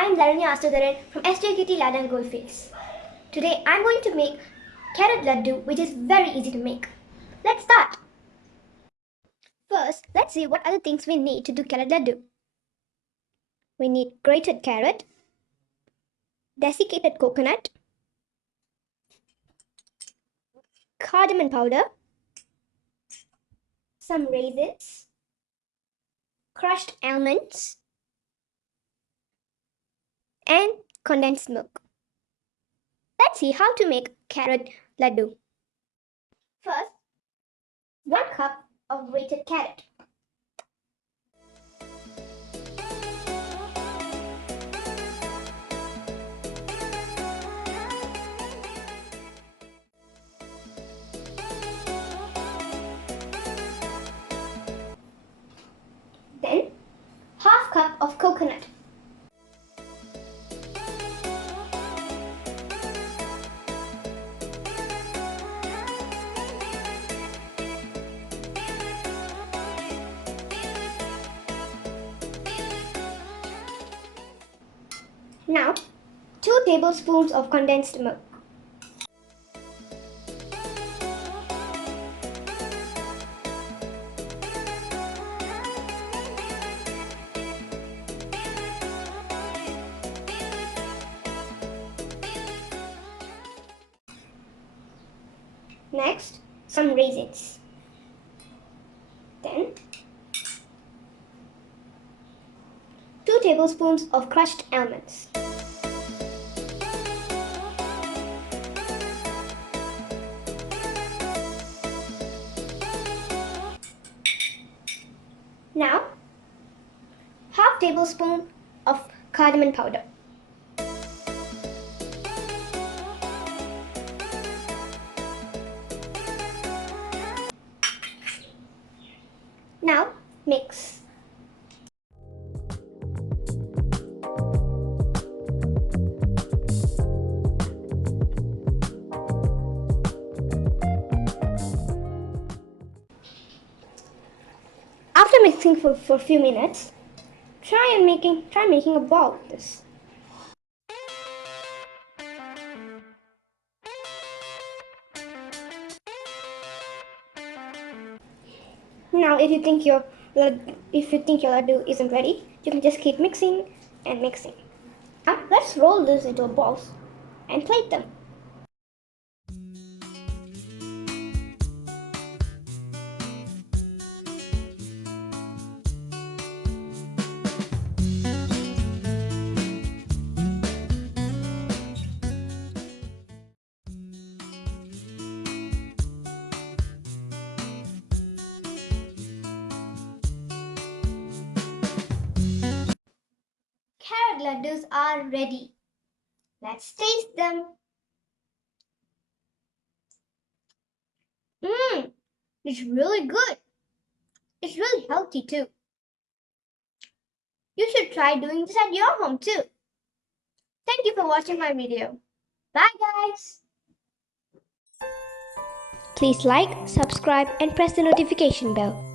I'm Darenya from SJKT Laddu Goldfields. Today I'm going to make carrot laddu, which is very easy to make. Let's start. First, let's see what other things we need to do carrot laddu. We need grated carrot, desiccated coconut, cardamom powder, some raisins, crushed almonds, and condensed milk. Let's see how to make carrot laddu. First, 1 cup of grated carrot. Then, half cup of coconut. Now, 2 tablespoons of condensed milk. Next, some raisins. Then, 2 tablespoons of crushed almonds. Now, half tablespoon of cardamom powder. Now, mix. After mixing for a few minutes, try making a ball of this. Now, if you think your laddu isn't ready, you can just keep mixing and mixing. Now, let's roll this into balls and plate them. Carrot laddus are ready. Let's taste them. It's really good. It's really healthy too. You should try doing this at your home too. Thank you for watching my video. Bye guys. Please like, subscribe and press the notification bell.